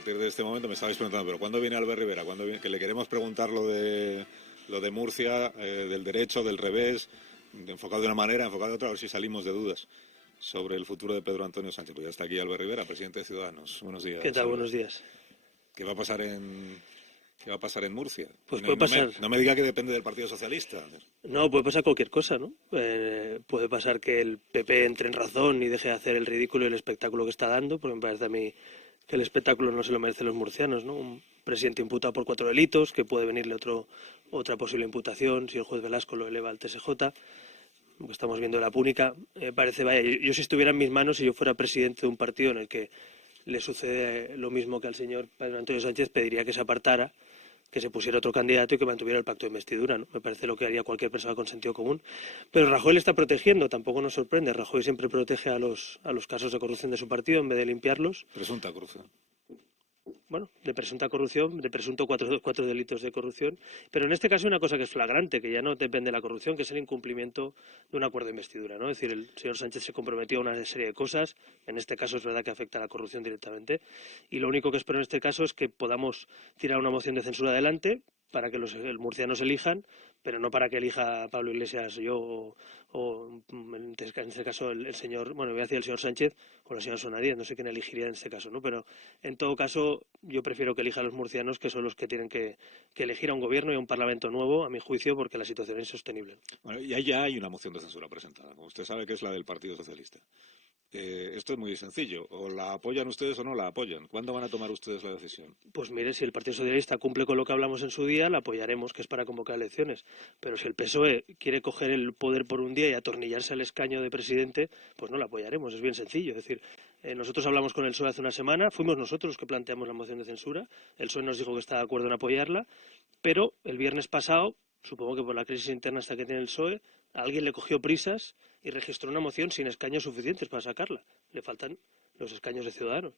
partir de este momento me estabais preguntando, ¿pero cuándo viene Albert Rivera? ¿Cuándo viene? Que le queremos preguntar lo de Murcia, del derecho, del revés, enfocado de una manera, enfocado de otra, a ver si salimos de dudas sobre el futuro de Pedro Antonio Sánchez. Pues ya está aquí Albert Rivera, presidente de Ciudadanos. Buenos días. ¿Qué tal? Albert. Buenos días. ¿Qué va a pasar en Murcia? Pues no, puede pasar. No me diga que depende del Partido Socialista. No, puede pasar cualquier cosa, ¿no? Puede pasar que el PP entre en razón y deje de hacer el ridículo y el espectáculo que está dando, porque me parece a mí que el espectáculo no se lo merecen los murcianos, ¿no? Un presidente imputado por 4 delitos, que puede venirle otra posible imputación si el juez Velasco lo eleva al TSJ. Lo que estamos viendo de la Púnica, parece, vaya, yo si estuviera en mis manos, si yo fuera presidente de un partido en el que le sucede lo mismo que al señor Pedro Antonio Sánchez, pediría que se apartara, que se pusiera otro candidato y que mantuviera el pacto de investidura, ¿no? Me parece lo que haría cualquier persona con sentido común. Pero Rajoy le está protegiendo, tampoco nos sorprende. Rajoy siempre protege a los casos de corrupción de su partido en vez de limpiarlos. Presunta corrupción. Bueno, de presunta corrupción, de presunto cuatro delitos de corrupción. Pero en este caso hay una cosa que es flagrante, que ya no depende de la corrupción, que es el incumplimiento de un acuerdo de investidura, ¿no? Es decir, el señor Sánchez se comprometió a una serie de cosas. En este caso es verdad que afecta a la corrupción directamente. Y lo único que espero en este caso es que podamos tirar una moción de censura adelante para que los murcianos elijan, pero no para que elija Pablo Iglesias yo o en este caso el señor, bueno, voy a decir el señor Sánchez o la señora Sonadía, no sé quién elegiría en este caso, ¿no? Pero en todo caso yo prefiero que elijan los murcianos, que son los que tienen que elegir a un gobierno y a un parlamento nuevo, a mi juicio, porque la situación es insostenible. Bueno, y ahí ya hay una moción de censura presentada, como usted sabe, que es la del Partido Socialista. Esto es muy sencillo, o la apoyan ustedes o no la apoyan. ¿Cuándo van a tomar ustedes la decisión? Pues mire, si el Partido Socialista cumple con lo que hablamos en su día, la apoyaremos, que es para convocar elecciones. Pero si el PSOE quiere coger el poder por un día y atornillarse al escaño de presidente, pues no la apoyaremos. Es bien sencillo. Es decir, nosotros hablamos con el PSOE hace una semana, fuimos nosotros los que planteamos la moción de censura. El PSOE nos dijo que está de acuerdo en apoyarla, pero el viernes pasado, supongo que por la crisis interna hasta que tiene el PSOE, a alguien le cogió prisas y registró una moción sin escaños suficientes para sacarla. Le faltan los escaños de Ciudadanos.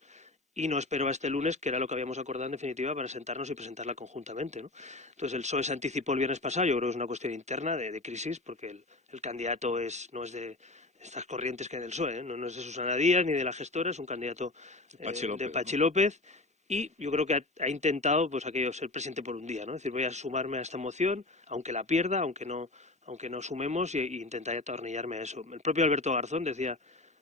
Y no espero a este lunes, que era lo que habíamos acordado en definitiva, para sentarnos y presentarla conjuntamente, ¿no? Entonces el PSOE se anticipó el viernes pasado, yo creo que es una cuestión interna de crisis, porque el candidato no es de estas corrientes que hay en el PSOE, ¿eh? No es de Susana Díaz ni de la gestora, es un candidato de Pachi López. Y yo creo que ha intentado, pues aquello, ser presidente por un día, ¿no? Es decir, voy a sumarme a esta moción, aunque la pierda, aunque no sumemos, y intentaré atornillarme a eso. El propio Alberto Garzón decía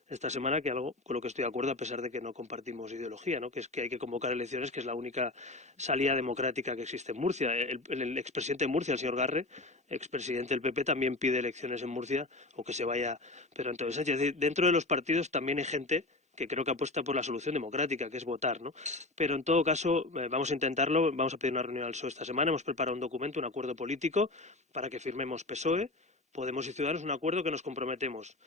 esta semana que algo con lo que estoy de acuerdo, a pesar de que no compartimos ideología, ¿no? Que es que hay que convocar elecciones, que es la única salida democrática que existe en Murcia. El expresidente de Murcia, el señor Garre, expresidente del PP, también pide elecciones en Murcia, o que se vaya Pedro Antonio Sánchez. Dentro de los partidos también hay gente que creo que apuesta por la solución democrática, que es votar, ¿no? Pero en todo caso, vamos a intentarlo, vamos a pedir una reunión al PSOE esta semana, hemos preparado un documento, un acuerdo político, para que firmemos PSOE, Podemos y Ciudadanos, un acuerdo que nos comprometemos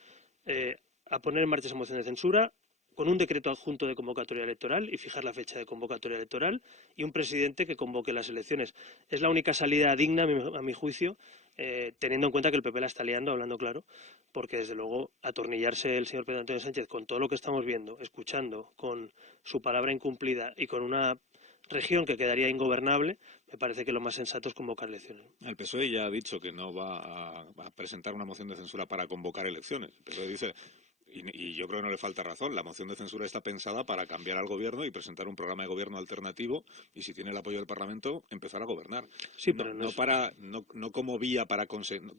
a poner en marcha esa moción de censura con un decreto adjunto de convocatoria electoral y fijar la fecha de convocatoria electoral y un presidente que convoque las elecciones. Es la única salida digna, a mi juicio, teniendo en cuenta que el PP la está liando, hablando claro, porque desde luego atornillarse el señor Pedro Antonio Sánchez con todo lo que estamos viendo, escuchando, con su palabra incumplida y con una región que quedaría ingobernable, me parece que lo más sensato es convocar elecciones. El PSOE ya ha dicho que no va a presentar una moción de censura para convocar elecciones. El PSOE dice, y yo creo que no le falta razón, la moción de censura está pensada para cambiar al gobierno y presentar un programa de gobierno alternativo y, si tiene el apoyo del Parlamento, empezar a gobernar. Sí, pero no como vía para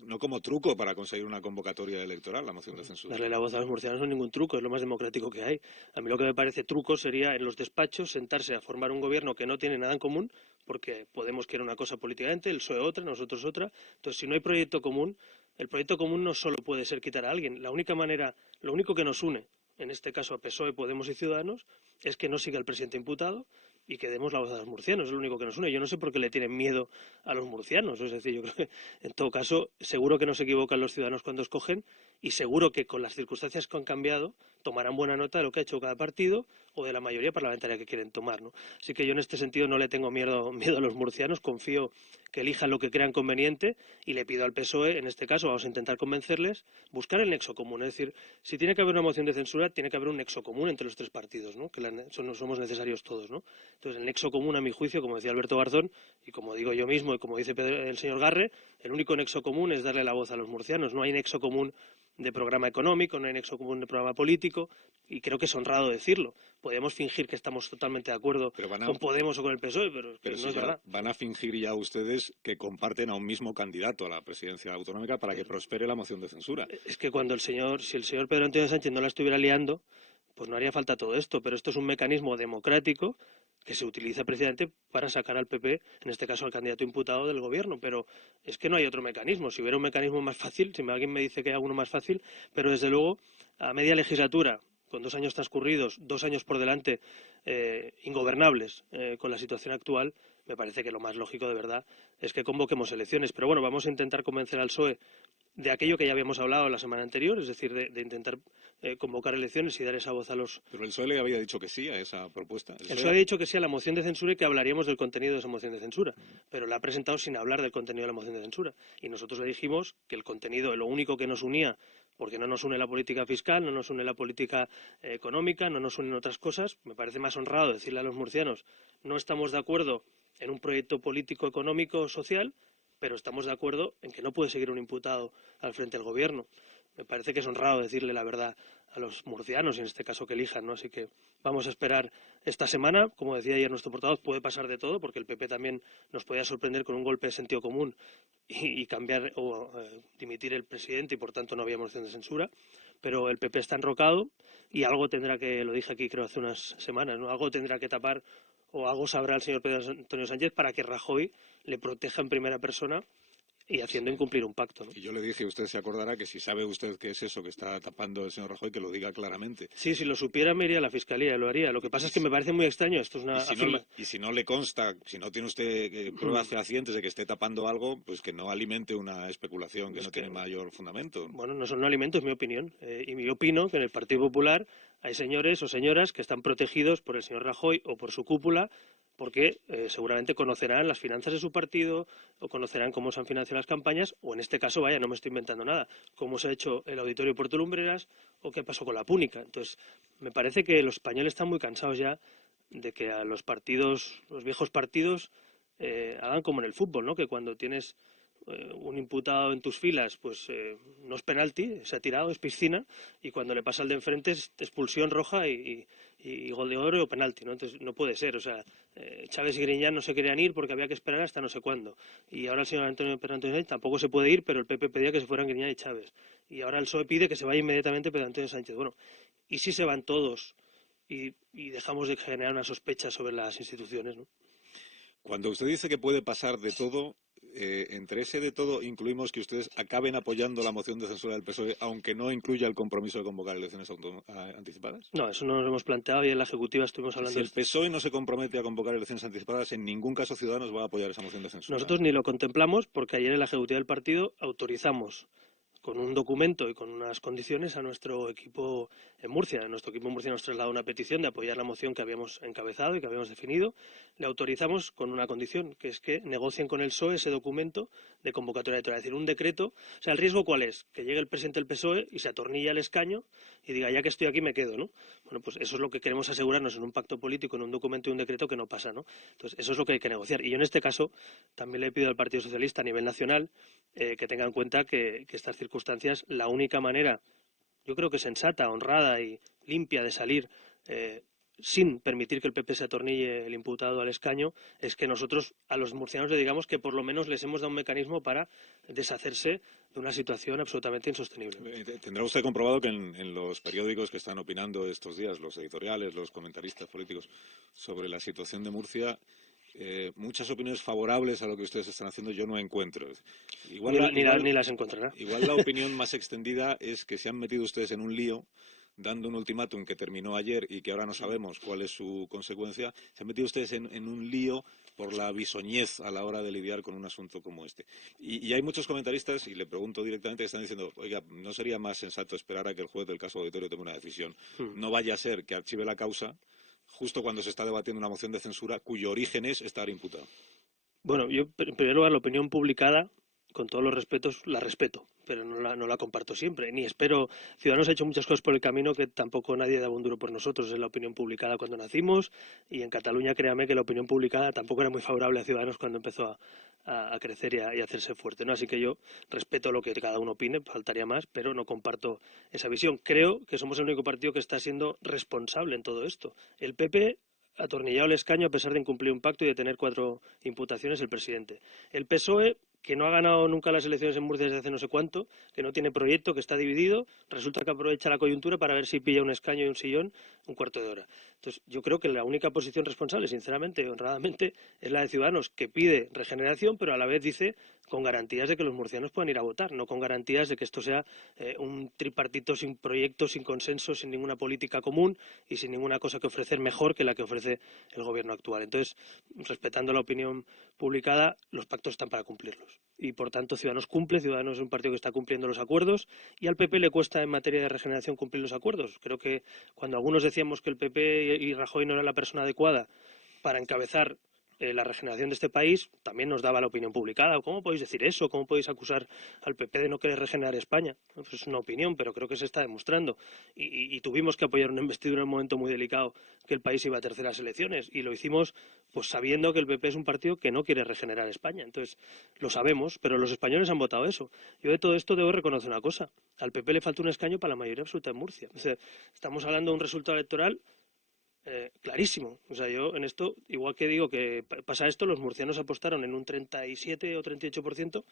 no como truco para conseguir una convocatoria electoral, la moción de censura. Darle la voz a los murcianos no es ningún truco, es lo más democrático que hay. A mí lo que me parece truco sería en los despachos sentarse a formar un gobierno que no tiene nada en común, porque Podemos quiere una cosa políticamente, el PSOE otra, nosotros otra. Entonces, si no hay proyecto común, el proyecto común no solo puede ser quitar a alguien. La única manera, lo único que nos une, en este caso a PSOE, Podemos y Ciudadanos, es que no siga el presidente imputado y que demos la voz a los murcianos, es lo único que nos une. Yo no sé por qué le tienen miedo a los murcianos, es decir, yo creo que en todo caso seguro que no se equivocan los ciudadanos cuando escogen y seguro que con las circunstancias que han cambiado tomarán buena nota de lo que ha hecho cada partido o de la mayoría parlamentaria que quieren tomar, ¿no? Así que yo en este sentido no le tengo miedo a los murcianos, confío que elijan lo que crean conveniente y le pido al PSOE, en este caso vamos a intentar convencerles, buscar el nexo común, es decir, si tiene que haber una moción de censura, tiene que haber un nexo común entre los tres partidos, ¿no? Que somos necesarios todos, ¿no? Entonces, el nexo común, a mi juicio, como decía Alberto Garzón, y como digo yo mismo, y como dice el señor Garre, el único nexo común es darle la voz a los murcianos. No hay nexo común de programa económico, no hay nexo común de programa político, y creo que es honrado decirlo. Podemos fingir que estamos totalmente de acuerdo con Podemos o con el PSOE, pero es que no es verdad. Van a fingir ya ustedes que comparten a un mismo candidato a la presidencia autonómica para que prospere la moción de censura. Es que si el señor Pedro Antonio Sánchez no la estuviera liando, pues no haría falta todo esto, pero esto es un mecanismo democrático que se utiliza precisamente para sacar al PP, en este caso al candidato imputado del gobierno, pero es que no hay otro mecanismo. Si hubiera un mecanismo más fácil, si alguien me dice que hay alguno más fácil, pero desde luego a media legislatura, con 2 años transcurridos, 2 años por delante, ingobernables con la situación actual, me parece que lo más lógico de verdad es que convoquemos elecciones. Pero bueno, vamos a intentar convencer al PSOE de aquello que ya habíamos hablado la semana anterior, es decir, de intentar convocar elecciones y dar esa voz a los... Pero el PSOE le había dicho que sí a esa propuesta. El PSOE había dicho que sí a la moción de censura y que hablaríamos del contenido de esa moción de censura, pero la ha presentado sin hablar del contenido de la moción de censura. Y nosotros le dijimos que el contenido, lo único que nos unía, porque no nos une la política fiscal, no nos une la política económica, no nos unen otras cosas, me parece más honrado decirle a los murcianos, no estamos de acuerdo en un proyecto político, económico, social, pero estamos de acuerdo en que no puede seguir un imputado al frente del gobierno. Me parece que es honrado decirle la verdad a los murcianos, y en este caso que elijan, ¿no? Así que vamos a esperar esta semana. Como decía ayer nuestro portavoz, puede pasar de todo, porque el PP también nos podía sorprender con un golpe de sentido común y cambiar o dimitir el presidente, y por tanto no había moción de censura. Pero el PP está enrocado y algo tendrá que, lo dije aquí creo hace unas semanas, ¿no? Algo tendrá que tapar o algo sabrá el señor Pedro Antonio Sánchez para que Rajoy le proteja en primera persona y haciendo incumplir un pacto, ¿no? Y yo le dije, usted se acordará, que si sabe usted qué es eso que está tapando el señor Rajoy, que lo diga claramente. Sí, si lo supiera me iría a la Fiscalía y lo haría. Lo que pasa es que me parece muy extraño. Esto es una y si no le consta, si no tiene usted pruebas fehacientes de que esté tapando algo, pues que no alimente una especulación que no tiene mayor fundamento. Bueno, no alimento, es mi opinión. Y yo opino que en el Partido Popular hay señores o señoras que están protegidos por el señor Rajoy o por su cúpula, porque seguramente conocerán las finanzas de su partido o conocerán cómo se han financiado las campañas, o en este caso, vaya, no me estoy inventando nada, cómo se ha hecho el Auditorio Puerto Lumbreras o qué pasó con la Púnica. Entonces, me parece que los españoles están muy cansados ya de que a los partidos, los viejos partidos, hagan como en el fútbol, ¿no? Que cuando tienes un imputado en tus filas, pues no es penalti, se ha tirado, es piscina, y cuando le pasa al de enfrente es expulsión roja y gol de oro o penalti, ¿no? Entonces no puede ser, o sea, Chávez y Griñán no se querían ir porque había que esperar hasta no sé cuándo, y ahora el señor Pedro Antonio Sánchez tampoco se puede ir, pero el PP pedía que se fueran Griñán y Chávez, y ahora el PSOE pide que se vaya inmediatamente Pedro Antonio Sánchez. Bueno, ¿y si se van todos y dejamos de generar una sospecha sobre las instituciones, ¿no? Cuando usted dice que puede pasar de todo, entre ese de todo incluimos que ustedes acaben apoyando la moción de censura del PSOE, aunque no incluya el compromiso de convocar elecciones anticipadas. No, eso no lo hemos planteado y en la Ejecutiva estuvimos hablando Si el PSOE no se compromete a convocar elecciones anticipadas, en ningún caso Ciudadanos va a apoyar esa moción de censura. Nosotros ni lo contemplamos porque ayer en la Ejecutiva del partido autorizamos con un documento y con unas condiciones a nuestro equipo en Murcia. Nuestro equipo en Murcia nos trasladó una petición de apoyar la moción que habíamos encabezado y que habíamos definido. Le autorizamos con una condición, que es que negocien con el PSOE ese documento de convocatoria electoral. Es decir, un decreto. O sea, ¿el riesgo cuál es? Que llegue el presidente del PSOE y se atornilla el escaño y diga, ya que estoy aquí me quedo, ¿no? Bueno, pues eso es lo que queremos asegurarnos en un pacto político, en un documento y un decreto que no pasa, ¿no? Entonces, eso es lo que hay que negociar. Y yo en este caso también le pido al Partido Socialista a nivel nacional que tenga en cuenta que estas circunstancias, la única manera, yo creo que sensata, honrada y limpia de salir sin permitir que el PP se atornille el imputado al escaño, es que nosotros a los murcianos le digamos que por lo menos les hemos dado un mecanismo para deshacerse de una situación absolutamente insostenible. Tendrá usted comprobado que en los periódicos que están opinando estos días, los editoriales, los comentaristas políticos, sobre la situación de Murcia, muchas opiniones favorables a lo que ustedes están haciendo yo no encuentro. Ni las encontrará. Igual la opinión más extendida es que se han metido ustedes en un lío, dando un ultimátum que terminó ayer y que ahora no sabemos cuál es su consecuencia. Se han metido ustedes en un lío por la bisoñez a la hora de lidiar con un asunto como este. Y hay muchos comentaristas, y le pregunto directamente, que están diciendo, oiga, ¿no sería más sensato esperar a que el juez del caso Auditorio tome una decisión? No vaya a ser que archive la causa justo cuando se está debatiendo una moción de censura cuyo origen es estar imputado. Bueno, yo en primer lugar la opinión publicada, con todos los respetos, la respeto, pero no la comparto siempre, ni espero. Ciudadanos ha hecho muchas cosas por el camino que tampoco nadie daba un duro por nosotros en la opinión publicada cuando nacimos, y en Cataluña, créame que la opinión publicada tampoco era muy favorable a Ciudadanos cuando empezó a crecer y a hacerse fuerte, ¿no? Así que yo respeto lo que cada uno opine, faltaría más, pero no comparto esa visión. Creo que somos el único partido que está siendo responsable en todo esto. El PP atornillado el escaño a pesar de incumplir un pacto y de tener 4 imputaciones el presidente. El PSOE, que no ha ganado nunca las elecciones en Murcia desde hace no sé cuánto, que no tiene proyecto, que está dividido, resulta que aprovecha la coyuntura para ver si pilla un escaño y un sillón un cuarto de hora. Entonces, yo creo que la única posición responsable, sinceramente y honradamente, es la de Ciudadanos, que pide regeneración, pero a la vez dice con garantías de que los murcianos puedan ir a votar, no con garantías de que esto sea un tripartito sin proyecto, sin consenso, sin ninguna política común y sin ninguna cosa que ofrecer mejor que la que ofrece el gobierno actual. Entonces, respetando la opinión publicada, los pactos están para cumplirlos. Y, por tanto, Ciudadanos cumple, Ciudadanos es un partido que está cumpliendo los acuerdos, y al PP le cuesta en materia de regeneración cumplir los acuerdos. Creo que cuando algunos decíamos que el PP y Rajoy no era la persona adecuada para encabezar la regeneración de este país, también nos daba la opinión publicada. ¿Cómo podéis decir eso? ¿Cómo podéis acusar al PP de no querer regenerar España? Pues es una opinión, pero creo que se está demostrando. Y tuvimos que apoyar una investidura en un momento muy delicado, que el país iba a terceras elecciones, y lo hicimos pues sabiendo que el PP es un partido que no quiere regenerar España. Entonces, lo sabemos, pero los españoles han votado eso. Yo de todo esto debo reconocer una cosa. Al PP le falta un escaño para la mayoría absoluta en Murcia. O sea, estamos hablando de un resultado electoral clarísimo. O sea, yo en esto, igual que digo que pasa esto, los murcianos apostaron en un 37 o 38%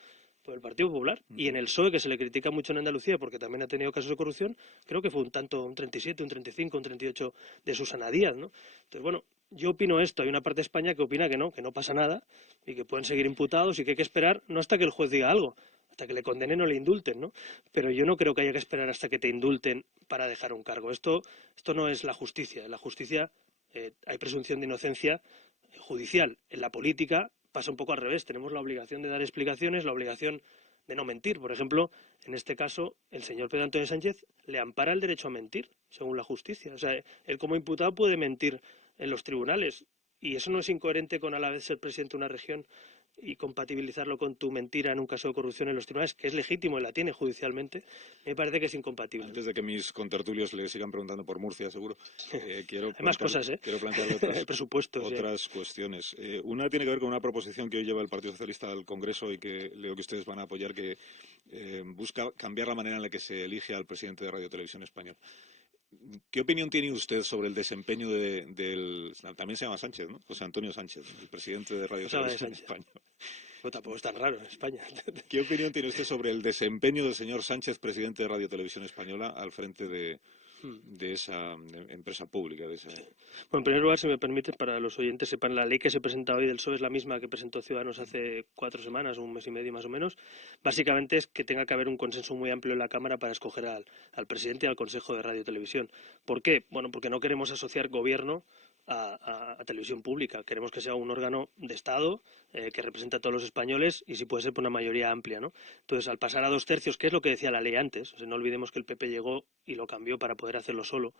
por el Partido Popular. Y en el PSOE, que se le critica mucho en Andalucía porque también ha tenido casos de corrupción, creo que fue un tanto, un 37, un 35, un 38 de Susana Díaz, ¿no? Entonces, bueno, yo opino esto. Hay una parte de España que opina que no pasa nada y que pueden seguir imputados y que hay que esperar no hasta que el juez diga algo, hasta que le condenen o le indulten, ¿no? Pero yo no creo que haya que esperar hasta que te indulten para dejar un cargo. Esto no es la justicia. En la justicia hay presunción de inocencia judicial. En la política pasa un poco al revés. Tenemos la obligación de dar explicaciones, la obligación de no mentir. Por ejemplo, en este caso, el señor Pedro Antonio Sánchez le ampara el derecho a mentir, según la justicia. O sea, él como imputado puede mentir en los tribunales. Y eso no es incoherente con a la vez ser presidente de una región y compatibilizarlo con tu mentira en un caso de corrupción en los tribunales, que es legítimo y la tiene judicialmente. Me parece que es incompatible. Antes de que mis contertulios le sigan preguntando por Murcia, seguro, hay más cosas, quiero plantearle otras, presupuestos, otras cuestiones. Una tiene que ver con una proposición que hoy lleva el Partido Socialista al Congreso y que leo que ustedes van a apoyar, que busca cambiar la manera en la que se elige al presidente de Radio Televisión Española. ¿Qué opinión tiene usted sobre el desempeño del... También se llama Sánchez, ¿no? José Antonio Sánchez, el presidente de Radio Televisión Española. No, tampoco es tan raro en España. ¿Qué opinión tiene usted sobre el desempeño del señor Sánchez, presidente de Radio Televisión Española, al frente de esa empresa pública? Bueno, en primer lugar, si me permite, para los oyentes sepan, la ley que se presenta hoy del PSOE es la misma que presentó Ciudadanos hace 4 semanas, un mes y medio más o menos. Básicamente es que tenga que haber un consenso muy amplio en la Cámara para escoger al presidente y al Consejo de Radio y Televisión. ¿Por qué? Bueno, porque no queremos asociar gobierno a televisión pública. Queremos que sea un órgano de Estado que represente a todos los españoles y si puede ser por una mayoría amplia, ¿no? Entonces, al pasar a 2/3, que es lo que decía la ley antes, o sea, no olvidemos que el PP llegó y lo cambió para poder hacerlo solo,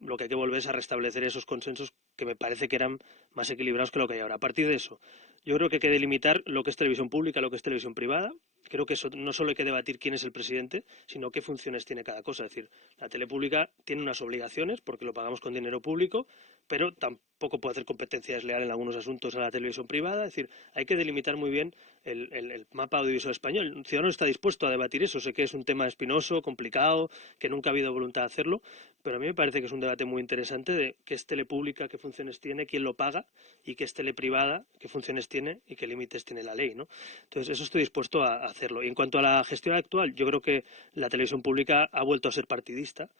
lo que hay que volver es a restablecer esos consensos que me parece que eran más equilibrados que lo que hay ahora. A partir de eso, yo creo que hay que delimitar lo que es televisión pública, lo que es televisión privada. Creo que eso no solo hay que debatir quién es el presidente, sino qué funciones tiene cada cosa. Es decir, la tele pública tiene unas obligaciones porque lo pagamos con dinero público, pero tampoco puede hacer competencia desleal en algunos asuntos a la televisión privada. Es decir, hay que delimitar muy bien el mapa audiovisual español. El ciudadano está dispuesto a debatir eso. Sé que es un tema espinoso, complicado, que nunca ha habido voluntad de hacerlo, pero a mí me parece que es un debate muy interesante de qué es tele pública, qué funciones tiene, quién lo paga, y qué es tele privada, qué funciones tiene y qué límites tiene la ley, ¿no? Entonces, eso estoy dispuesto a hacerlo. Y en cuanto a la gestión actual, yo creo que la televisión pública ha vuelto a ser partidista.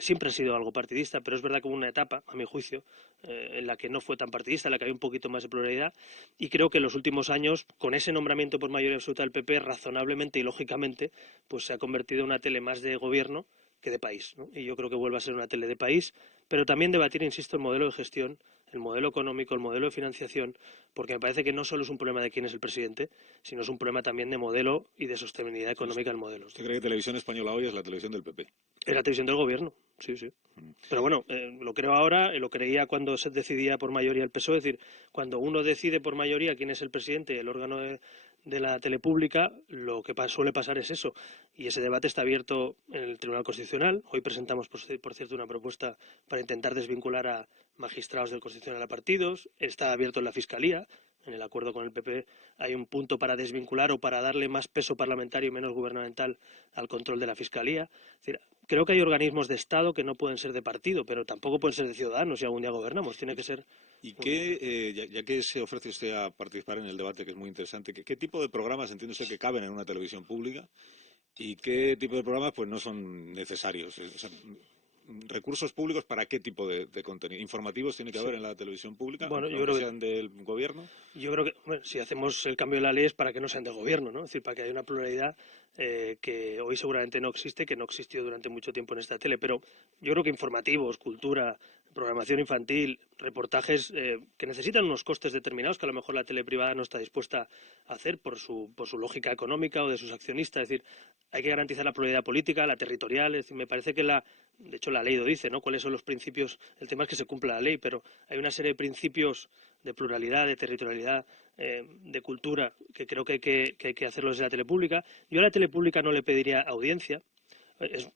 Siempre ha sido algo partidista, pero es verdad que hubo una etapa, a mi juicio, en la que no fue tan partidista, en la que había un poquito más de pluralidad, y creo que en los últimos años, con ese nombramiento por mayoría absoluta del PP, razonablemente y lógicamente, pues se ha convertido en una tele más de gobierno que de país, ¿no? Y yo creo que vuelve a ser una tele de país, pero también debatir, insisto, el modelo de gestión, el modelo económico, el modelo de financiación, porque me parece que no solo es un problema de quién es el presidente, sino es un problema también de modelo y de sostenibilidad económica del modelo. ¿Usted cree que Televisión Española hoy es la televisión del PP? Es la televisión del gobierno, sí, sí. Pero bueno, lo creo ahora, lo creía cuando se decidía por mayoría el PSOE, es decir, cuando uno decide por mayoría quién es el presidente y el órgano de de la tele pública, lo que suele pasar es eso. Y ese debate está abierto en el Tribunal Constitucional. Hoy presentamos, por cierto, una propuesta para intentar desvincular a magistrados del Constitucional a partidos. Está abierto en la Fiscalía. En el acuerdo con el PP hay un punto para desvincular o para darle más peso parlamentario y menos gubernamental al control de la Fiscalía. Es decir, creo que hay organismos de Estado que no pueden ser de partido, pero tampoco pueden ser de ciudadanos si algún día gobernamos. Tiene que ser... ¿Y qué, ya que se ofrece usted a participar en el debate, que es muy interesante, qué tipo de programas entiende usted que caben en una televisión pública y qué tipo de programas pues no son necesarios? O sea, ¿recursos públicos para qué tipo de contenido? ¿Informativos tiene que haber en la televisión pública, Bueno, aunque sean del gobierno? Yo creo que, bueno, si hacemos el cambio de la ley es para que no sean de gobierno, ¿no? Es decir, para que haya una pluralidad que hoy seguramente no existe, que no existió durante mucho tiempo en esta tele. Pero yo creo que informativos, cultura, programación infantil, reportajes que necesitan unos costes determinados que a lo mejor la tele privada no está dispuesta a hacer por su lógica económica o de sus accionistas. Es decir, hay que garantizar la pluralidad política, la territorial. Es decir, me parece que de hecho la ley lo dice, ¿no? ¿Cuáles son los principios? El tema es que se cumpla la ley, pero hay una serie de principios de pluralidad, de territorialidad, de cultura, que creo que hay que hacerlo desde la tele pública. Yo a la tele pública no le pediría audiencia,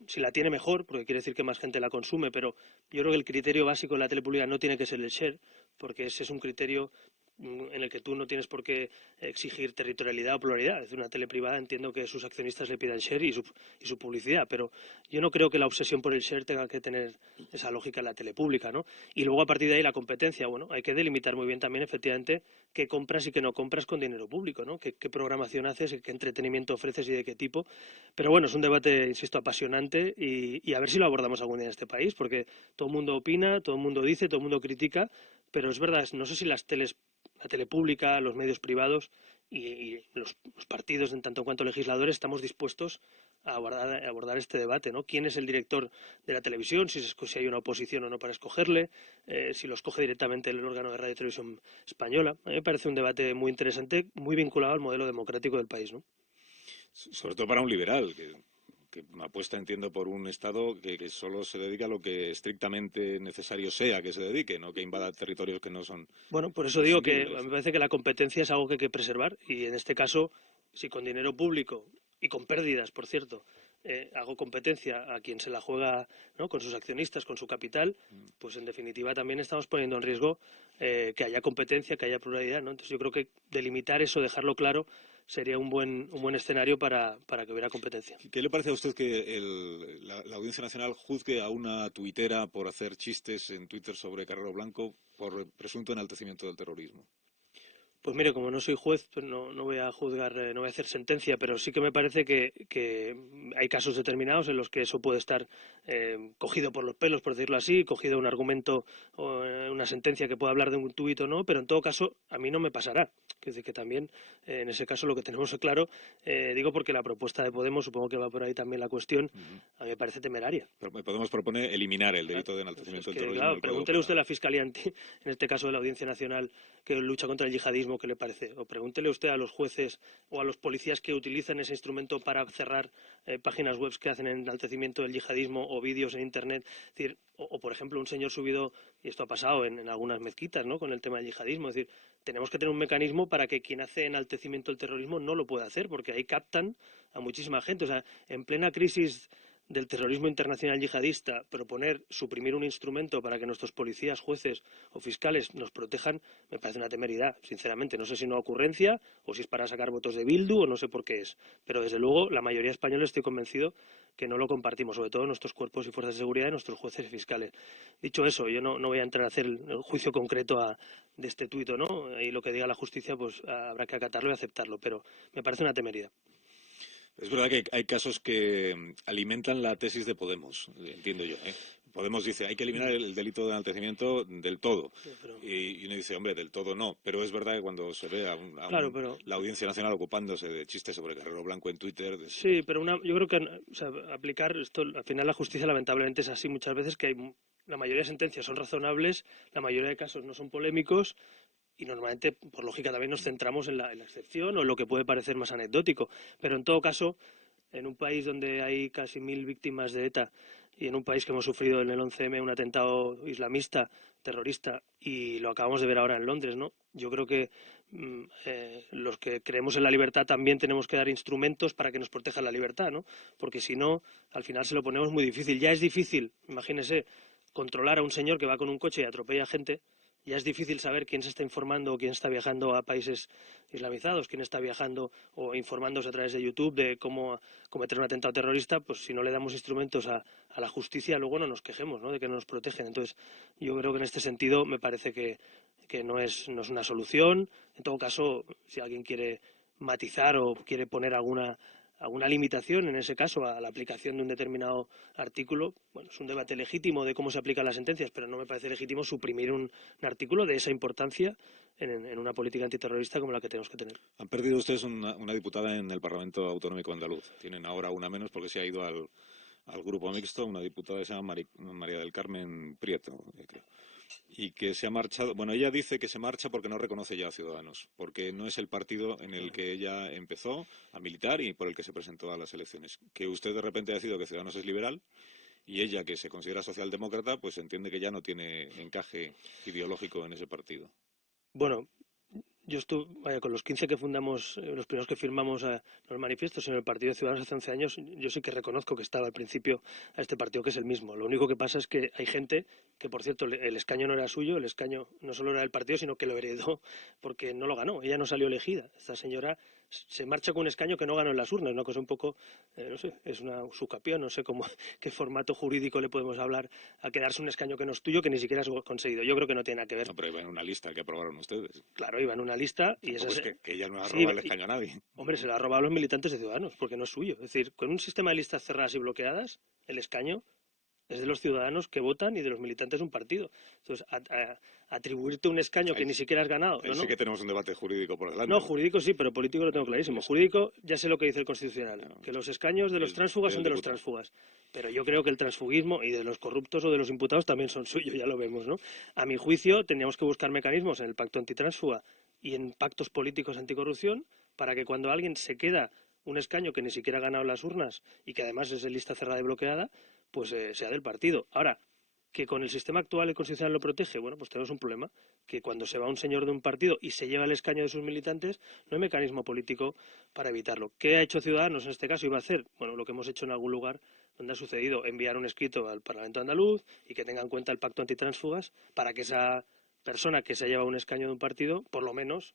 si la tiene mejor, porque quiere decir que más gente la consume, pero yo creo que el criterio básico de la tele pública no tiene que ser el share, porque ese es un criterio en el que tú no tienes por qué exigir territorialidad o pluralidad. Es decir, una tele privada entiendo que sus accionistas le pidan share y su publicidad, pero yo no creo que la obsesión por el share tenga que tener esa lógica en la tele pública, ¿no? Y luego a partir de ahí la competencia, bueno, hay que delimitar muy bien también efectivamente qué compras y qué no compras con dinero público, ¿no? Qué programación haces, qué entretenimiento ofreces y de qué tipo. Pero bueno, es un debate, insisto, apasionante y a ver si lo abordamos algún día en este país, porque todo el mundo opina, todo el mundo dice, todo el mundo critica, pero es verdad, no sé si la tele pública, los medios privados y los partidos, en tanto en cuanto legisladores, estamos dispuestos a abordar este debate, ¿no? ¿Quién es el director de la televisión? Si hay una oposición o no para escogerle, si lo escoge directamente el órgano de radio y televisión española. A mí me parece un debate muy interesante, muy vinculado al modelo democrático del país, ¿no? Sobre todo para un liberal, que apuesta, entiendo, por un Estado que solo se dedica a lo que estrictamente necesario sea que se dedique, no que invada territorios que no son Bueno, por eso digo que prescindibles. me parece que la competencia es algo que hay que preservar y en este caso, si con dinero público y con pérdidas, por cierto, hago competencia a quien se la juega, ¿no? Con sus accionistas, con su capital, pues en definitiva también estamos poniendo en riesgo que haya competencia, que haya pluralidad, ¿no? Entonces yo creo que delimitar eso, dejarlo claro, sería un buen escenario para que hubiera competencia. ¿Qué le parece a usted que la Audiencia Nacional juzgue a una tuitera por hacer chistes en Twitter sobre Carrero Blanco por presunto enaltecimiento del terrorismo? Pues mire, como no soy juez, pues no voy a juzgar, no voy a hacer sentencia, pero sí que me parece que hay casos determinados en los que eso puede estar cogido por los pelos, por decirlo así, cogido un argumento o una sentencia que pueda hablar de un tuit o no, pero en todo caso a mí no me pasará. Es decir, que también en ese caso lo que tenemos es claro, digo porque la propuesta de Podemos, supongo que va por ahí también la cuestión, a mí me parece temeraria. Pero Podemos proponer eliminar el delito de Pues enaltecimiento es del que, terrorismo claro, del Código pregúntele usted a Penal. la Fiscalía, en este caso de la Audiencia Nacional, que lucha contra el yihadismo, ¿qué le parece? O pregúntele usted a los jueces o a los policías que utilizan ese instrumento para cerrar páginas web que hacen enaltecimiento del yihadismo o vídeos en Internet. Es decir, por ejemplo, un señor subido, y esto ha pasado en algunas mezquitas, ¿no? Con el tema del yihadismo. Es decir, tenemos que tener un mecanismo para que quien hace enaltecimiento del terrorismo no lo pueda hacer, porque ahí captan a muchísima gente. O sea, en plena crisis del terrorismo internacional yihadista, suprimir un instrumento para que nuestros policías, jueces o fiscales nos protejan, me parece una temeridad, sinceramente. No sé si es una ocurrencia o si es para sacar votos de Bildu o no sé por qué es. Pero desde luego la mayoría de españoles estoy convencido que no lo compartimos, sobre todo nuestros cuerpos y fuerzas de seguridad y nuestros jueces y fiscales. Dicho eso, yo no voy a entrar a hacer el juicio concreto de este tuit, ¿no? Y lo que diga la justicia, pues habrá que acatarlo y aceptarlo, pero me parece una temeridad. Es verdad que hay casos que alimentan la tesis de Podemos, entiendo yo, ¿eh? Podemos dice, hay que eliminar el delito de enaltecimiento del todo. Pero, Y uno dice, hombre, del todo no. Pero es verdad que cuando se ve claro, pero la Audiencia Nacional ocupándose de chistes sobre Carrero Blanco en Twitter... sí, pero yo creo que o sea, aplicar esto, al final la justicia lamentablemente es así muchas veces que la mayoría de sentencias son razonables, la mayoría de casos no son polémicos y normalmente, por lógica, también nos centramos en la excepción o en lo que puede parecer más anecdótico. Pero en todo caso, en un país donde hay casi 1000 víctimas de ETA y en un país que hemos sufrido en el 11M un atentado islamista terrorista, y lo acabamos de ver ahora en Londres, ¿no? Yo creo que los que creemos en la libertad también tenemos que dar instrumentos para que nos proteja la libertad, ¿no? Porque si no, al final se lo ponemos muy difícil. Ya es difícil, imagínese, controlar a un señor que va con un coche y atropella gente. Ya es difícil saber quién se está informando o quién está viajando a países islamizados, quién está viajando o informándose a través de YouTube de cómo cometer un atentado terrorista. Pues si no le damos instrumentos a la justicia, luego no nos quejemos, ¿no?, de que no nos protegen. Entonces, yo creo que en este sentido me parece que no es una solución. En todo caso, si alguien quiere matizar o quiere poner alguna limitación, en ese caso, a la aplicación de un determinado artículo, bueno, es un debate legítimo de cómo se aplican las sentencias, pero no me parece legítimo suprimir un artículo de esa importancia en una política antiterrorista como la que tenemos que tener. Han perdido ustedes una diputada en el Parlamento Autonómico Andaluz. Tienen ahora una menos porque se ha ido al grupo mixto, una diputada que se llama María del Carmen Prieto, creo. Y que se ha marchado. Bueno, ella dice que se marcha porque no reconoce ya a Ciudadanos, porque no es el partido en el que ella empezó a militar y por el que se presentó a las elecciones. Que usted de repente ha decidido que Ciudadanos es liberal y ella, que se considera socialdemócrata, pues entiende que ya no tiene encaje ideológico en ese partido. Bueno, yo estuve, vaya, con los 15 que fundamos, los primeros que firmamos los manifiestos en el Partido de Ciudadanos hace 11 años, yo sí que reconozco que estaba al principio a este partido, que es el mismo. Lo único que pasa es que hay gente que, por cierto, el escaño no era suyo, el escaño no solo era del partido, sino que lo heredó porque no lo ganó. Ella no salió elegida. Esta señora se marcha con un escaño que no ganó en las urnas, una cosa un poco, no sé, es una usucapión, no sé cómo, qué formato jurídico le podemos hablar a quedarse un escaño que no es tuyo, que ni siquiera has conseguido. Yo creo que no tiene nada que ver. No, pero iba en una lista que aprobaron ustedes. Claro, iba en una lista y Tampoco esa es que ella no ha sí, robado el escaño a nadie. hombre, se lo ha robado a los militantes de Ciudadanos, porque no es suyo. Es decir, con un sistema de listas cerradas y bloqueadas, el escaño es de los ciudadanos que votan y de los militantes de un partido. Entonces, atribuirte un escaño que ni siquiera has ganado. Ahí sí que tenemos un debate jurídico por delante. No, jurídico sí, pero político lo tengo clarísimo. Jurídico, ya sé lo que dice el Constitucional, que los escaños de los tránsfugas son de los tránsfugas. Pero yo creo que el transfugismo y de los corruptos o de los imputados también son suyos, ya lo vemos, ¿no? A mi juicio, tendríamos que buscar mecanismos en el pacto antitránsfuga y en pactos políticos anticorrupción para que cuando alguien se queda un escaño que ni siquiera ha ganado las urnas y que además es de lista cerrada y bloqueada, pues sea del partido. Ahora, que con el sistema actual el Constitucional lo protege, bueno, pues tenemos un problema, que cuando se va un señor de un partido y se lleva el escaño de sus militantes, no hay mecanismo político para evitarlo. ¿Qué ha hecho Ciudadanos en este caso? Iba a hacer, bueno, lo que hemos hecho en algún lugar donde ha sucedido, enviar un escrito al Parlamento andaluz y que tenga en cuenta el pacto antitránsfugas para que esa persona que se ha llevado un escaño de un partido, por lo menos,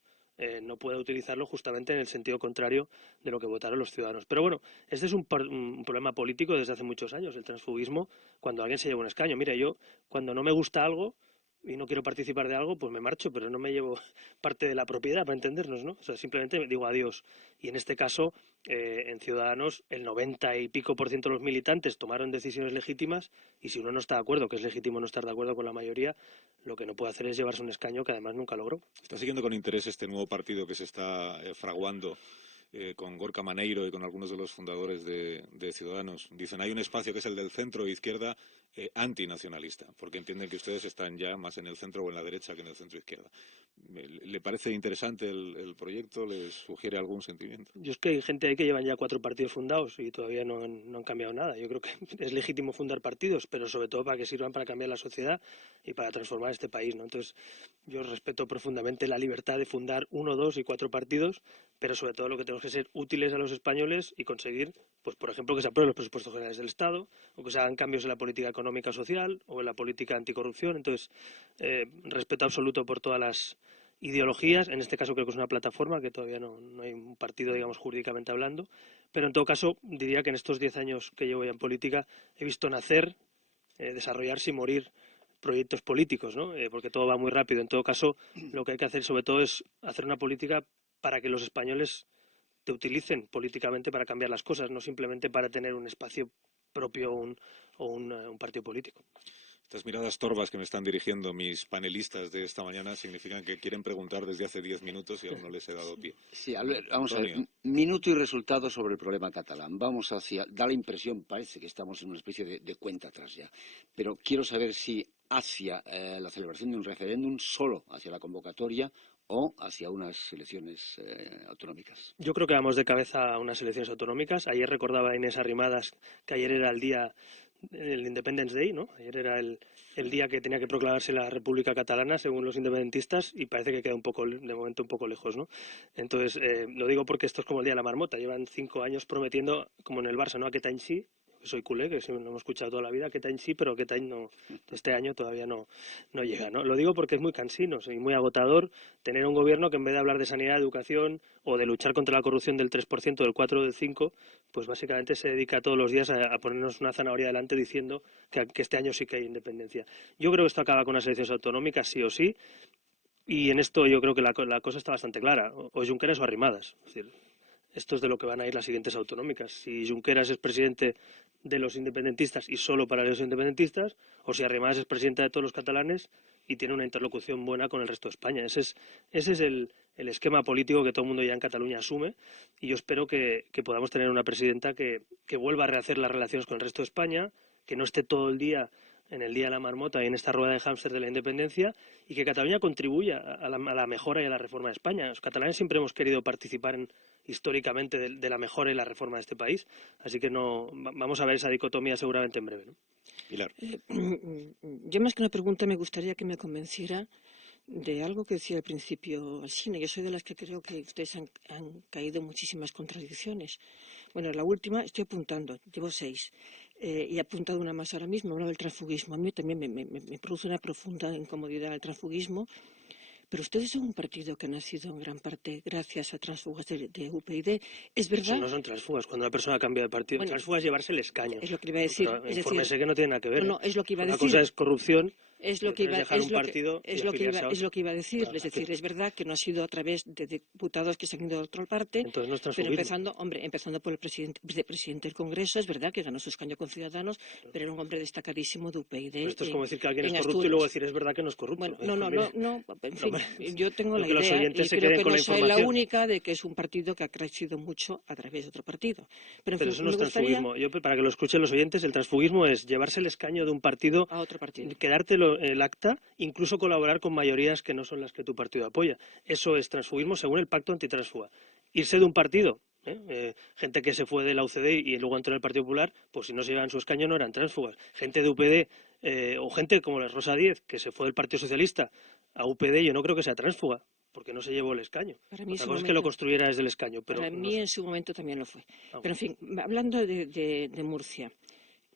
no pueda utilizarlo justamente en el sentido contrario de lo que votaron los ciudadanos. Pero bueno, este es un problema político desde hace muchos años, el transfugismo, cuando alguien se lleva un escaño. Mira, yo cuando no me gusta algo y no quiero participar de algo, pues me marcho, pero no me llevo parte de la propiedad, para entendernos, ¿no? O sea, simplemente digo adiós. Y en este caso, en Ciudadanos, el 90% y pico de los militantes tomaron decisiones legítimas y si uno no está de acuerdo, que es legítimo no estar de acuerdo con la mayoría, lo que no puede hacer es llevarse un escaño que además nunca logró. ¿Está siguiendo con interés este nuevo partido que se está fraguando con Gorka Maneiro y con algunos de los fundadores de Ciudadanos? Dicen, hay un espacio que es el del centro izquierda antinacionalista, porque entienden que ustedes están ya más en el centro o en la derecha que en el centro izquierda. ¿Le parece interesante el proyecto? ¿Les sugiere algún sentimiento? Yo es que hay gente ahí que llevan ya 4 partidos fundados y todavía no han cambiado nada. Yo creo que es legítimo fundar partidos, pero sobre todo para que sirvan para cambiar la sociedad y para transformar este país, ¿no? Entonces, yo respeto profundamente la libertad de fundar 1, 2 y 4 partidos, pero sobre todo lo que tenemos que ser útiles a los españoles y conseguir, pues por ejemplo, que se aprueben los presupuestos generales del Estado o que se hagan cambios en la política económica social o en la política anticorrupción. Entonces, respeto absoluto por todas las ideologías, en este caso creo que es una plataforma, que todavía no hay un partido, digamos, jurídicamente hablando, pero en todo caso diría que en estos 10 años que llevo ya en política he visto nacer, desarrollarse y morir proyectos políticos, ¿no? Porque todo va muy rápido. En todo caso, lo que hay que hacer sobre todo es hacer una política para que los españoles te utilicen políticamente para cambiar las cosas, no simplemente para tener un espacio propio o un partido político. Estas miradas torvas que me están dirigiendo mis panelistas de esta mañana significan que quieren preguntar desde hace 10 minutos y aún no les he dado pie. Sí, Albert, vamos a ver, minuto y resultado sobre el problema catalán. Vamos da la impresión, parece que estamos en una especie de cuenta atrás ya, pero quiero saber si hacia la celebración de un referéndum, solo hacia la convocatoria o hacia unas elecciones autonómicas. Yo creo que vamos de cabeza a unas elecciones autonómicas. Ayer recordaba a Inés Arrimadas que ayer era el día el Independence Day, ¿no? Ayer era el día que tenía que proclamarse la República Catalana, según los independentistas, y parece que queda de momento un poco lejos, ¿no? Entonces, lo digo porque esto es como el día de la marmota. Llevan 5 años prometiendo, como en el Barça, ¿no? Aquest any sí, soy culé, que lo hemos escuchado toda la vida, aquest any sí, pero aquest any no, este año todavía no llega, ¿no? Lo digo porque es muy cansino y muy agotador tener un gobierno que en vez de hablar de sanidad, educación o de luchar contra la corrupción del 3%, del 4%, del 5%, pues básicamente se dedica todos los días a ponernos una zanahoria delante diciendo que este año sí que hay independencia. Yo creo que esto acaba con las elecciones autonómicas, sí o sí, y en esto yo creo que la cosa está bastante clara, o Junqueras o Arrimadas. Es decir, esto es de lo que van a ir las siguientes autonómicas. Si Junqueras es presidente de los independentistas y solo para los independentistas, o si Arrimadas es presidenta de todos los catalanes y tiene una interlocución buena con el resto de España. Ese es el esquema político que todo el mundo ya en Cataluña asume, y yo espero que podamos tener una presidenta que vuelva a rehacer las relaciones con el resto de España, que no esté todo el día en el día de la marmota y en esta rueda de hámster de la independencia, y que Cataluña contribuya a la mejora y a la reforma de España. Los catalanes siempre hemos querido participar históricamente de la mejora y la reforma de este país, así que vamos a ver esa dicotomía seguramente en breve, ¿no? Pilar. Yo más que una pregunta me gustaría que me convenciera de algo que decía al principio Alsina. Yo soy de las que creo que ustedes han caído en muchísimas contradicciones. Bueno, la última, estoy apuntando, llevo 6. Y he apuntado una más ahora mismo, hablaba del transfugismo. A mí también me produce una profunda incomodidad el transfugismo, pero ustedes son un partido que ha nacido en gran parte gracias a transfugas de UPyD. ¿Es verdad? Eso no son transfugas, cuando una persona cambia de partido. Bueno, transfugas es llevarse el escaño. Es lo que iba a decir. Pero infórmese que no tiene nada que ver. No, es lo que iba a decir. Una cosa es corrupción. Es lo que iba a decir. Claro. Es decir, es verdad que no ha sido a través de diputados que se han ido a otra parte. Entonces no es pero transfugismo. empezando por el vicepresidente del Congreso, es verdad que ganó su escaño con Ciudadanos, pero era un hombre destacadísimo de UPyD. Pero esto es como decir que alguien es corrupto Asturias. Y luego decir es verdad que no es corrupto. Bueno, no, en fin, yo tengo la que los idea, oyentes y se creo queden que con no la soy la información. única, de que es un partido que ha crecido mucho a través de otro partido. Pero eso no es transfugismo. Para que lo escuchen los oyentes, el transfugismo es llevarse el escaño de un partido a otro partido, quedártelo el acta, incluso colaborar con mayorías que no son las que tu partido apoya. Eso es transfugismo según el pacto antitransfuga. Irse de un partido, gente que se fue de la UCD y luego entró en el Partido Popular, pues si no se llevaban su escaño no eran transfugas. Gente de UPyD o gente como la Rosa Díez, que se fue del Partido Socialista a UPyD, yo no creo que sea transfuga, porque no se llevó el escaño. Para mí Otra cosa es que lo construyera desde el escaño. Pero para mí en su momento también lo fue. Ah, pero en fin, hablando de Murcia,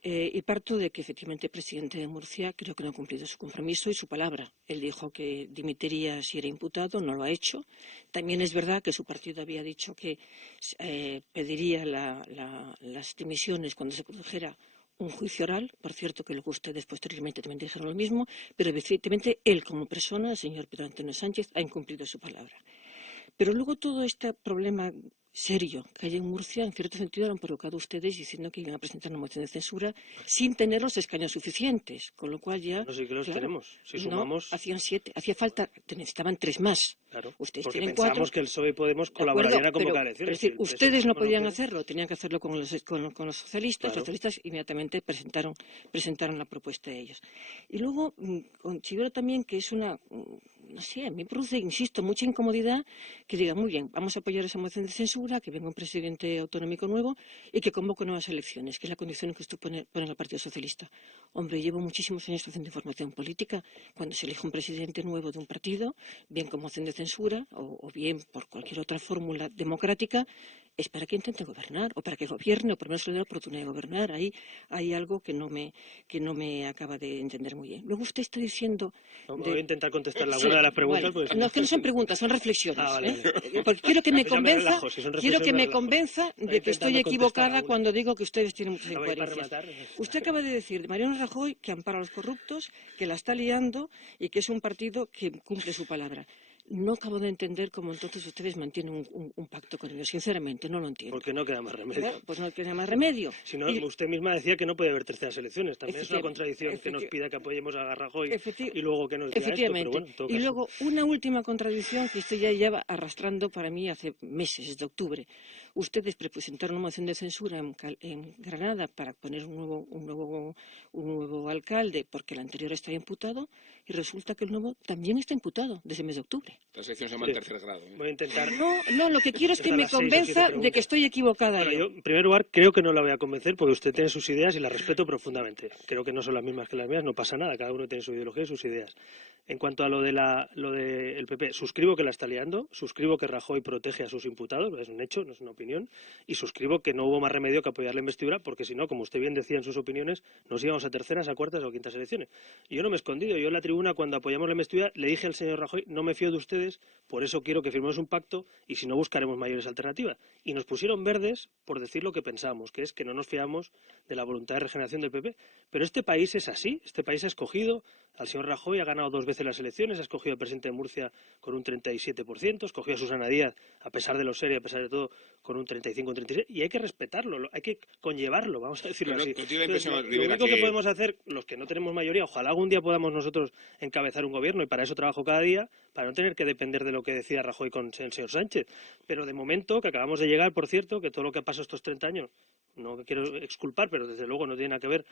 y parto de que efectivamente el presidente de Murcia creo que no ha cumplido su compromiso y su palabra. Él dijo que dimitiría si era imputado, no lo ha hecho. También es verdad que su partido había dicho que pediría las dimisiones cuando se produjera un juicio oral. Por cierto, que luego ustedes posteriormente también dijeron lo mismo, pero evidentemente él como persona, el señor Pedro Antonio Sánchez, ha incumplido su palabra. Pero luego todo este problema serio que hay en Murcia, en cierto sentido, lo han provocado ustedes diciendo que iban a presentar una moción de censura sin tener los escaños suficientes, con lo cual ya... No, sí que los tenemos. Si sumamos... No, hacían 7, hacía falta, necesitaban 3 más. Claro, ustedes porque tienen pensamos 4. que el PSOE y Podemos colaborarían a convocar elecciones. Es decir, ustedes no podían hacerlo, tenían que hacerlo con los socialistas. Claro. Los socialistas inmediatamente presentaron la propuesta de ellos. Y luego considero también que es una... No sé, a mí me produce, insisto, mucha incomodidad que digan, muy bien, vamos a apoyar esa moción de censura, que venga un presidente autonómico nuevo y que convoque nuevas elecciones, que es la condición que usted pone al Partido Socialista. Hombre, llevo muchísimos años haciendo información política. Cuando se elige un presidente nuevo de un partido, bien con moción de censura o bien por cualquier otra fórmula democrática, es para que intente gobernar, o para que gobierne, o por lo menos le dé la oportunidad de gobernar. Ahí hay algo que no me acaba de entender muy bien. Luego usted está diciendo... Voy a intentar contestar alguna de las preguntas. Vale. No, es que no son preguntas, son reflexiones. Vale. Porque quiero que me convenza, convenza de que estoy equivocada cuando digo que ustedes tienen muchas incoherencias. Usted acaba de decir de Mariano Rajoy que ampara a los corruptos, que la está liando y que es un partido que cumple su palabra. No acabo de entender cómo entonces ustedes mantienen un pacto con ellos. Sinceramente, no lo entiendo. Porque no queda más remedio. Bueno, pues no queda más remedio. Si no, usted misma decía que no puede haber terceras elecciones. También es una contradicción que nos pida que apoyemos a Rajoy y luego que nos diga esto. Pero bueno, en todo caso. Y luego, una última contradicción que usted ya lleva arrastrando para mí hace meses, desde octubre. Ustedes presentaron una moción de censura en Granada para poner un nuevo alcalde porque el anterior estaba imputado, y resulta que el nuevo también está imputado desde el mes de octubre. Las elecciones se llaman tercer grado. Voy a intentar... No, lo que quiero es que me convenza de que estoy equivocada. Bueno, yo, en primer lugar, creo que no la voy a convencer porque usted tiene sus ideas y las respeto profundamente. Creo que no son las mismas que las mías, no pasa nada, cada uno tiene su ideología y sus ideas. En cuanto a lo de el PP, suscribo que la está liando, suscribo que Rajoy protege a sus imputados, es un hecho, no es una opinión, y suscribo que no hubo más remedio que apoyar la investidura, porque si no, como usted bien decía en sus opiniones, nos íbamos a terceras, a cuartas o quintas elecciones. Y yo no me he escondido, yo en la tribuna, cuando apoyamos la investidura, le dije al señor Rajoy, no me fío de ustedes, por eso quiero que firmemos un pacto y si no buscaremos mayores alternativas. Y nos pusieron verdes por decir lo que pensamos, que es que no nos fiamos de la voluntad de regeneración del PP. Pero este país es así, este país ha escogido al señor Rajoy, ha ganado 2 veces las elecciones, ha escogido al presidente de Murcia con un 37%, escogió a Susana Díaz, a pesar de lo serio, a pesar de todo, con un 35, un 36%, y hay que respetarlo, hay que conllevarlo, vamos a decirlo así. ¿No tiene la impresión, Entonces, Rivera, lo único que podemos hacer, los que no tenemos mayoría, ojalá algún día podamos nosotros encabezar un gobierno, y para eso trabajo cada día, para no tener que depender de lo que decida Rajoy con el señor Sánchez. Pero de momento, que acabamos de llegar, por cierto, que todo lo que ha pasado estos 30 años, no quiero exculpar, pero desde luego no tiene nada que ver,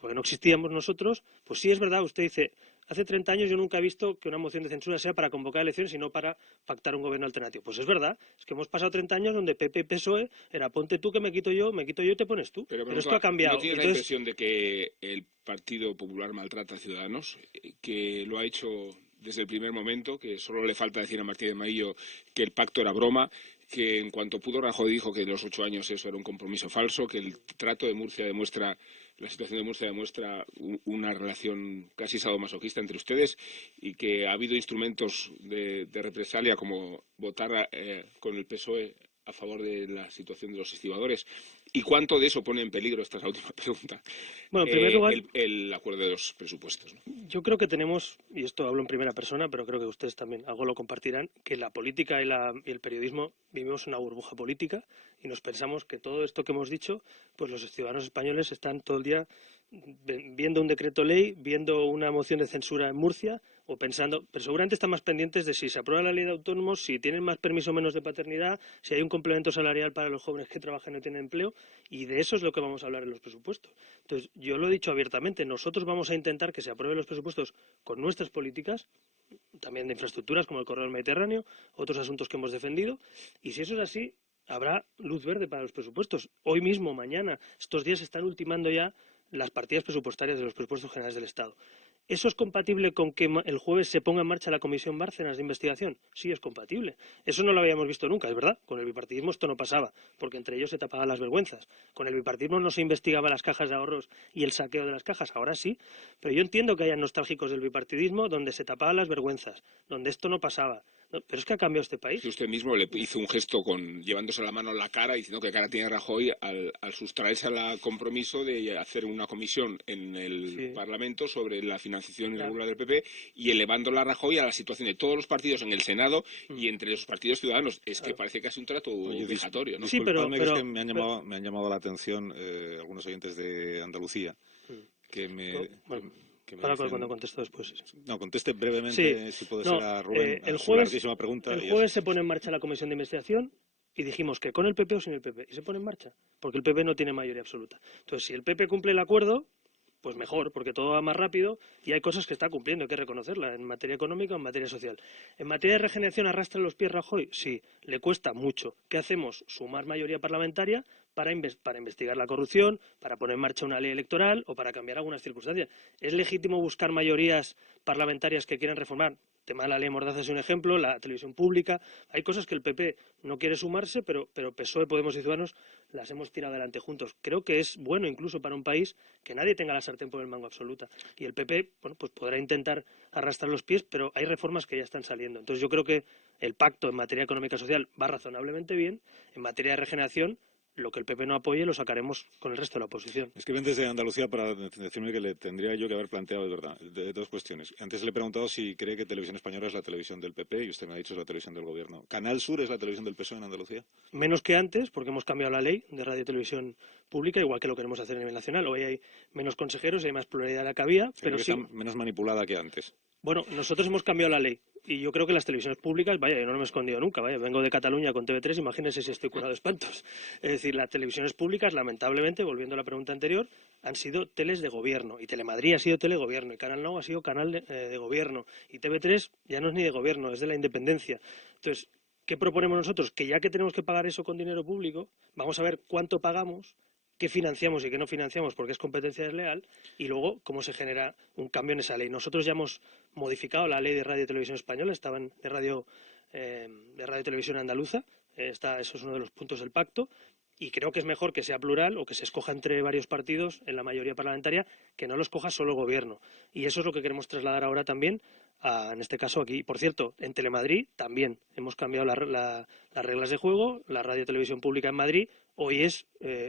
porque no existíamos nosotros, pues sí es verdad, usted dice, hace 30 años yo nunca he visto que una moción de censura sea para convocar elecciones y no para pactar un gobierno alternativo. Pues es verdad, es que hemos pasado 30 años donde PP y PSOE era ponte tú que me quito yo y te pones tú. Pero esto ha cambiado. ¿No tienes la impresión de que el Partido Popular maltrata a Ciudadanos, que lo ha hecho desde el primer momento, que solo le falta decir a Martínez Maillo que el pacto era broma, que en cuanto pudo Rajoy dijo que de los 8 años eso era un compromiso falso, que el trato de Murcia demuestra, la situación de Murcia demuestra una relación casi sadomasoquista entre ustedes y que ha habido instrumentos de represalia como votar con el PSOE a favor de la situación de los estibadores? ¿Y cuánto de eso pone en peligro, esta es la última pregunta, bueno, en primer lugar, el acuerdo de los presupuestos, ¿no? Yo creo que tenemos, y esto hablo en primera persona, pero creo que ustedes también algo lo compartirán, que la política y el periodismo vivimos una burbuja política y nos pensamos que todo esto que hemos dicho, pues los ciudadanos españoles están todo el día viendo un decreto ley, viendo una moción de censura en Murcia o pensando, pero seguramente están más pendientes de si se aprueba la ley de autónomos, si tienen más permiso o menos de paternidad, si hay un complemento salarial para los jóvenes que trabajan y no tienen empleo, y de eso es lo que vamos a hablar en los presupuestos. Entonces, yo lo he dicho abiertamente, nosotros vamos a intentar que se aprueben los presupuestos con nuestras políticas, también de infraestructuras como el corredor mediterráneo, otros asuntos que hemos defendido, y si eso es así, habrá luz verde para los presupuestos. Hoy mismo, mañana, estos días se están ultimando ya las partidas presupuestarias de los presupuestos generales del Estado. ¿Eso es compatible con que el jueves se ponga en marcha la Comisión Bárcenas de investigación? Sí, es compatible. Eso no lo habíamos visto nunca, es verdad. Con el bipartidismo esto no pasaba, porque entre ellos se tapaban las vergüenzas. Con el bipartidismo no se investigaba las cajas de ahorros y el saqueo de las cajas, ahora sí. Pero yo entiendo que haya nostálgicos del bipartidismo donde se tapaban las vergüenzas, donde esto no pasaba. No, pero es que ha cambiado este país. Si usted mismo le hizo un gesto llevándose la mano a la cara diciendo que cara tiene Rajoy al sustraerse al compromiso de hacer una comisión en el Parlamento sobre la financiación irregular del PP y elevándola a Rajoy a la situación de todos los partidos en el Senado y entre los partidos ciudadanos. Es que parece que es un trato vejatorio, ¿no? Sí, pero es que me han llamado la atención algunos oyentes de Andalucía que me... Ahora cuando contesto después. No, conteste brevemente, si puede ser a Rubén, el su larguísima pregunta. El jueves se pone en marcha la comisión de investigación y dijimos que con el PP o sin el PP. Y se pone en marcha, porque el PP no tiene mayoría absoluta. Entonces, si el PP cumple el acuerdo, pues mejor, porque todo va más rápido y hay cosas que está cumpliendo, hay que reconocerla, en materia económica o en materia social. ¿En materia de regeneración arrastra los pies Rajoy? Sí, le cuesta mucho. ¿Qué hacemos? Sumar mayoría parlamentaria para investigar la corrupción, para poner en marcha una ley electoral o para cambiar algunas circunstancias. ¿Es legítimo buscar mayorías parlamentarias que quieran reformar? El tema de la ley Mordaza es un ejemplo, la televisión pública. Hay cosas que el PP no quiere sumarse, pero PSOE, Podemos y Ciudadanos las hemos tirado adelante juntos. Creo que es bueno incluso para un país que nadie tenga la sartén por el mango absoluta. Y el PP, bueno, pues podrá intentar arrastrar los pies, pero hay reformas que ya están saliendo. Entonces yo creo que el pacto en materia económica y social va razonablemente bien. En materia de regeneración, lo que el PP no apoye lo sacaremos con el resto de la oposición. Es que ven desde Andalucía para decirme que le tendría yo que haber planteado de verdad dos cuestiones. Antes le he preguntado si cree que Televisión Española es la televisión del PP y usted me ha dicho es la televisión del Gobierno. ¿Canal Sur es la televisión del PSOE en Andalucía? Menos que antes, porque hemos cambiado la ley de radio y televisión pública, igual que lo queremos hacer a nivel nacional. Hoy hay menos consejeros y hay más pluralidad de la que había, pero sí. Está menos manipulada que antes. Bueno, nosotros hemos cambiado la ley. y yo creo que las televisiones públicas, vaya, yo no me he escondido nunca, vaya, vengo de Cataluña con TV3, imagínense si estoy curado de espantos. Es decir, las televisiones públicas, lamentablemente, volviendo a la pregunta anterior, han sido teles de gobierno, y Telemadrid ha sido telegobierno, y Canal 9 ha sido canal de gobierno, y TV3 ya no es ni de gobierno, es de la independencia. Entonces, ¿qué proponemos nosotros? Que ya que tenemos que pagar eso con dinero público, vamos a ver cuánto pagamos, qué financiamos y qué no financiamos porque es competencia desleal, y luego cómo se genera un cambio en esa ley. Nosotros ya hemos modificado la ley de radio y televisión española, estaban de radio y televisión andaluza, eso es uno de los puntos del pacto, y creo que es mejor que sea plural o que se escoja entre varios partidos en la mayoría parlamentaria, que no lo escoja solo el gobierno. Y eso es lo que queremos trasladar ahora también, en este caso aquí. Por cierto, en Telemadrid también hemos cambiado las reglas de juego, la radio y televisión pública en Madrid hoy es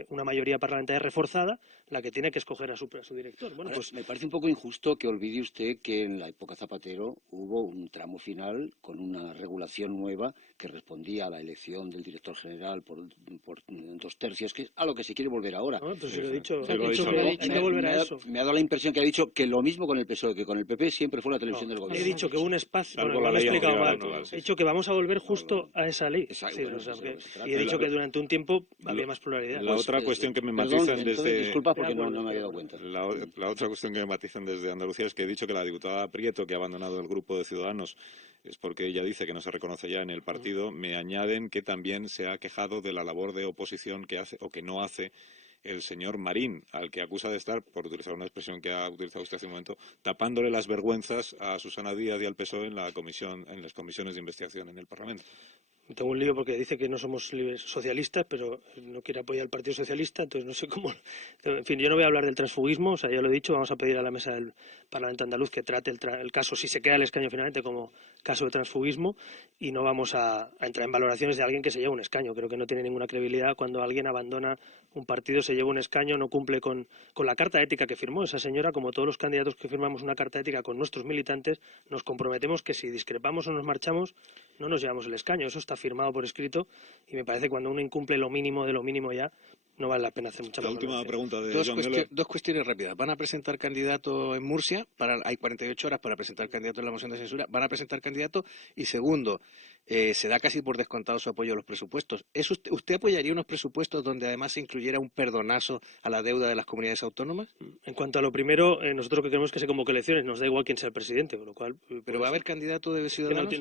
una mayoría parlamentaria reforzada la que tiene que escoger a su director. Bueno, Ahora, pues me parece un poco injusto que olvide usted que en la época Zapatero hubo un tramo final con una regulación nueva que respondía a la elección del director general por 2/3, que es a lo que se quiere volver ahora. no, pues sí lo he dicho, Sí, lo he dicho, hay que volver a eso. Me ha dado la impresión que ha dicho que lo mismo con el PSOE, que con el PP siempre fue la televisión del He gobierno. dicho que hubo un espacio, Salvo bueno, la lo he ley explicado mal. electoral, sí, He dicho que vamos a volver justo a esa ley. Exacto, Sí, bueno, o sea, eso es lo que se trata. y he dicho que durante un tiempo había más pluralidad. La Pues, otra cuestión que me Perdón, matizan entonces, desde... disculpa porque De acuerdo, no me había dado de acuerdo. cuenta. La otra cuestión que me matizan desde Andalucía es que he dicho que la diputada Prieto, que ha abandonado el grupo de Ciudadanos, es porque ella dice que no se reconoce ya en el partido. Me añaden que también se ha quejado de la labor de oposición que hace o que no hace el señor Marín, al que acusa de estar, por utilizar una expresión que ha utilizado usted hace un momento, tapándole las vergüenzas a Susana Díaz y al PSOE en las comisiones de investigación en el Parlamento. tengo un lío porque dice que no somos socialistas, pero no quiere apoyar al Partido Socialista, entonces no sé cómo. En fin, yo no voy a hablar del transfugismo, o sea, ya lo he dicho, vamos a pedir a la mesa del Parlamento andaluz que trate el caso, si se queda el escaño finalmente, como caso de transfugismo, y no vamos a entrar en valoraciones de alguien que se lleva un escaño. Creo que no tiene ninguna credibilidad cuando alguien abandona un partido, se lleva un escaño, no cumple con la carta ética que firmó esa señora. Como todos los candidatos que firmamos una carta ética con nuestros militantes, nos comprometemos que si discrepamos o nos marchamos, no nos llevamos el escaño. Eso está firmado por escrito, y me parece que cuando uno incumple lo mínimo de lo mínimo ya, no vale la pena hacer mucha La última valoración. pregunta de John Mueller. Dos cuestiones rápidas. ¿Van a presentar candidato en Murcia? Hay 48 horas para presentar candidato en la moción de censura. ¿Van a presentar candidato? Y segundo, se da casi por descontado su apoyo a los presupuestos. ¿Usted apoyaría unos presupuestos donde además se incluyera un perdonazo a la deuda de las comunidades autónomas? En cuanto a lo primero, nosotros lo que queremos es que se convoque elecciones, nos da igual quién sea el presidente, con lo cual... ¿Pero va a haber candidato de Ciudadanos?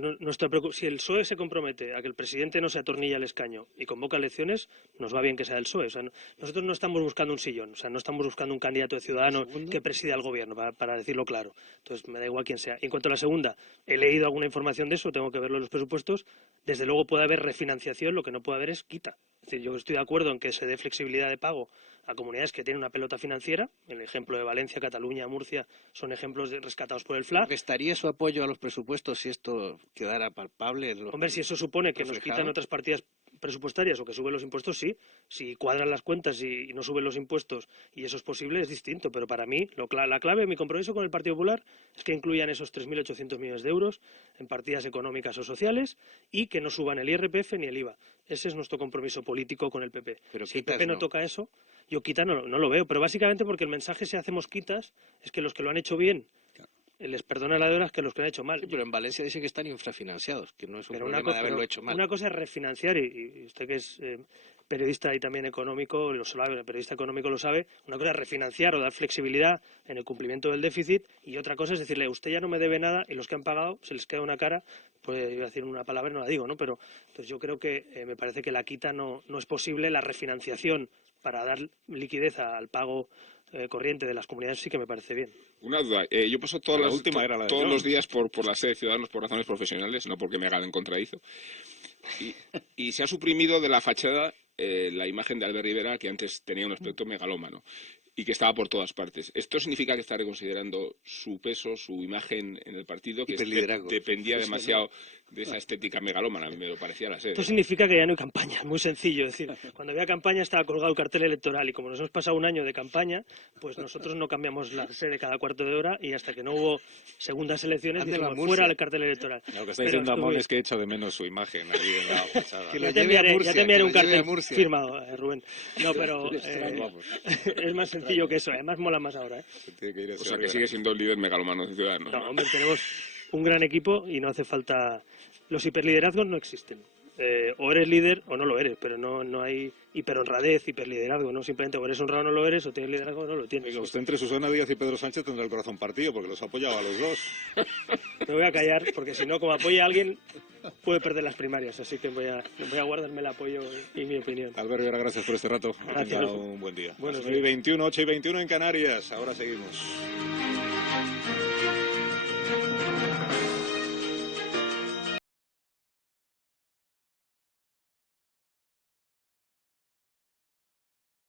Si el PSOE se compromete a que el presidente no se atornilla al escaño y convoca elecciones, nos va bien que sea el PSOE. O sea, nosotros no estamos buscando un sillón, o sea, no estamos buscando un candidato de Ciudadanos que presida el gobierno, para decirlo claro. Entonces, me da igual quién sea. Y en cuanto a la segunda, he leído alguna información de eso, tengo que verlo en los presupuestos. Desde luego puede haber refinanciación, lo que no puede haber es quita. Es decir, yo estoy de acuerdo en que se dé flexibilidad de pago a comunidades que tienen una pelota financiera. El ejemplo de Valencia, Cataluña, Murcia son ejemplos rescatados por el FLAG. ¿Restaría su apoyo a los presupuestos si esto quedara palpable? Hombre, si eso supone que nos quitan otras partidas presupuestarias o que suben los impuestos, sí. Si cuadran las cuentas y no suben los impuestos y eso es posible, es distinto. Pero para mí, la clave, mi compromiso con el Partido Popular es que incluyan esos 3.800 millones de euros en partidas económicas o sociales y que no suban el IRPF ni el IVA. Ese es nuestro compromiso político con el PP. Pero si el PP no toca eso, yo quita no lo veo. Pero básicamente porque el mensaje, si hacemos quitas, es que los que lo han hecho bien les perdona la deuda que los que lo han hecho mal. Sí, pero en Valencia dicen que están infrafinanciados, que no es un Pero problema de haberlo hecho mal. Una cosa es refinanciar, y usted que es periodista y también económico, el periodista económico lo sabe, una cosa es refinanciar o dar flexibilidad en el cumplimiento del déficit, y otra cosa es decirle, usted ya no me debe nada, y los que han pagado se les queda una cara, pues iba a decir una palabra, no la digo, ¿no? Pero entonces yo creo que me parece que la quita no es posible, la refinanciación para dar liquidez al pago corriente de las comunidades sí que me parece bien. Una duda, yo paso todos los días por la sede de Ciudadanos por razones profesionales, no porque me haga en contradizo, y se ha suprimido de la fachada la imagen de Albert Rivera, que antes tenía un aspecto megalómano y que estaba por todas partes. ¿Esto significa que está reconsiderando su peso, su imagen en el partido, que dependía demasiado de esa estética megalómana? Me lo parecía la sede. Esto significa que ya no hay campaña, muy sencillo. Es decir, cuando había campaña estaba colgado el cartel electoral, y como nos hemos pasado un año de campaña, pues nosotros no cambiamos la sede cada cuarto de hora, y hasta que no hubo segundas elecciones dijimos fuera el cartel electoral. Lo que está diciendo Amón es que echa de menos su imagen ahí en la fachada. Ya te enviaré un cartel firmado, Rubén. No, pero es más sencillo que eso, además mola más ahora. O sea, que sigue siendo el líder megalomano de Ciudadanos. No, hombre, un gran equipo y no hace falta... Los hiperliderazgos no existen. O eres líder o no lo eres, pero no hay hiperhonradez, hiperliderazgo, ¿no? Simplemente o eres honrado o no lo eres, o tienes liderazgo o no lo tienes. Oiga, usted entre Susana Díaz y Pedro Sánchez tendrá el corazón partido, porque los ha apoyado a los dos. Me voy a callar, porque si no, como apoya a alguien, puede perder las primarias, así que voy a guardarme el apoyo y mi opinión. Albert Rivera, gracias por este rato. Gracias. Tenga un buen día. Buenos Las 9:21, 8:21 en Canarias. Ahora seguimos.